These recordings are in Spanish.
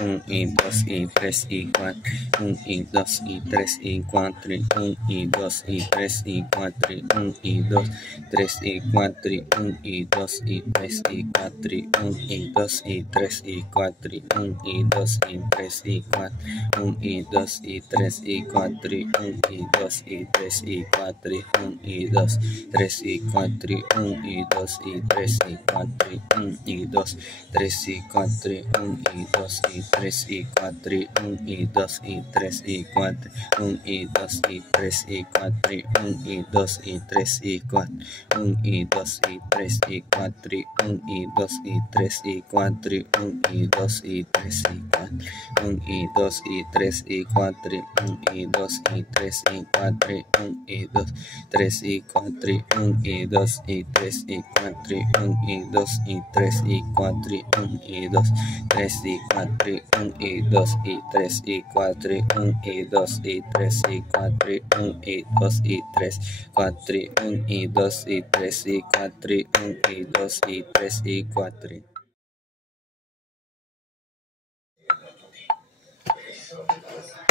1 e 2 e 3 e 4, 1 e 2 e 3 e 4, 1 e 2 e 3 e 4, 1 e 2, 3 e 4, 1 e 2 e 3 e 4, 1 e 2 e 3 e 4, 1 e 2 e 3 e 4, 1 e 2 e 3 e 4, 1 e 2 e 3 e 4, 1 e 2, 3 e 4, 1 e 2 e 3 e 4, 1 e 2, 3 e 4, 1 e 2 e 3 e 4, 1 e 2 e 3 e 4, 1 e 2 e 3 e 4, 1 e 2 e 3 e 4, 1 e 2 e 3 e 4, 1 e 2 e 3 e 4, 1 e 2 e 3 e 4, 1 e 2 e 3 e 4, 1 e 2 e 3 e 4, 1 e 2, 3 e 4, 1 e 2 e 3 e 4, 1 e 2 e 3 e 4, 1 e 2, 3 e 4, 1 e 2 e 3 e 4, 1 e 2 e 3 e 4, 1 e 2 e 3, 4, 1 e 2 e 3 e 4, 1 e 2 e 3 e 4.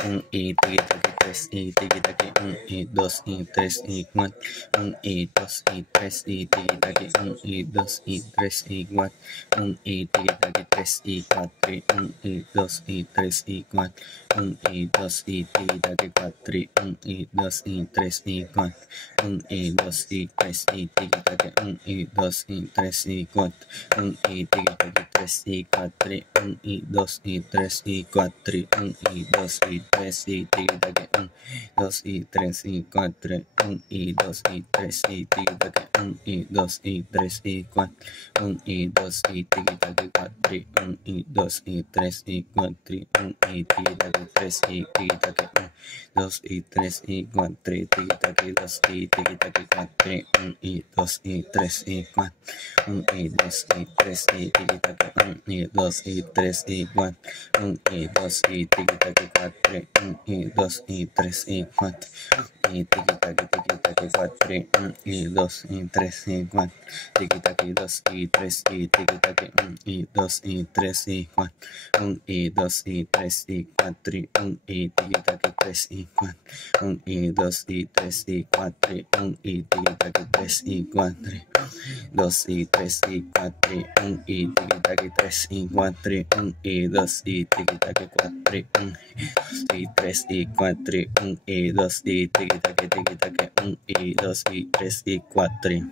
1 y tiki taki 3 y tiki taki 1 y 2 y 3 y 4, 1 y 2 y 3 y tiki taki 1 y 2 y 3 y 4, 1 y tiki taki 3 y 4, 1 y 2 y 3 y 4, 1 y 2 y tiki taki 4, 1 y 2 y 3 y 4, 1 y 2 y 3 y tiki taki 1 y 2 y 3 y 4, 1 y tiki taki 3 y 4, 1 y 2 y 3 y 4, 1 y 2 y 3 y tiki taki 1, 2 y 3 y 4, 1 y 2 y 3 y tiki taki 1 y 2 y 3 y 4, 1 y 2 y tiki taki 4, 1 y 2 y 3 y 4, 1 y tiki taki 3 y tiki taki 1, 2 y 3 y 4, tiki taki 2 y tiki taki 4, 1 y 2 y 3 y 4, 1 y 2 y 3 y tiki taki 1 y 2 y 3 y 4, 1 y 2 y tiki taki 4, 1 y 2 y 3 y 4, y tiki taki 4, 1 y 2 y 3 y 4, tiki taki 2 y 3 y tiki taki 1 y 2 y 3 y 4, 1 y 2 y 3 y 4, 1 y tiki taki 3 y 4, 1 y 2 y 3 y 4, 1 y tiki taki 3 y 4, 2 y 3 y 4, 1 y tiki taki 3 y 4, 1 y 2 y tiki taki 4, 1 y 3 y 4, 1 y 2 y tiki taki 1 y 2 y 3 y 4.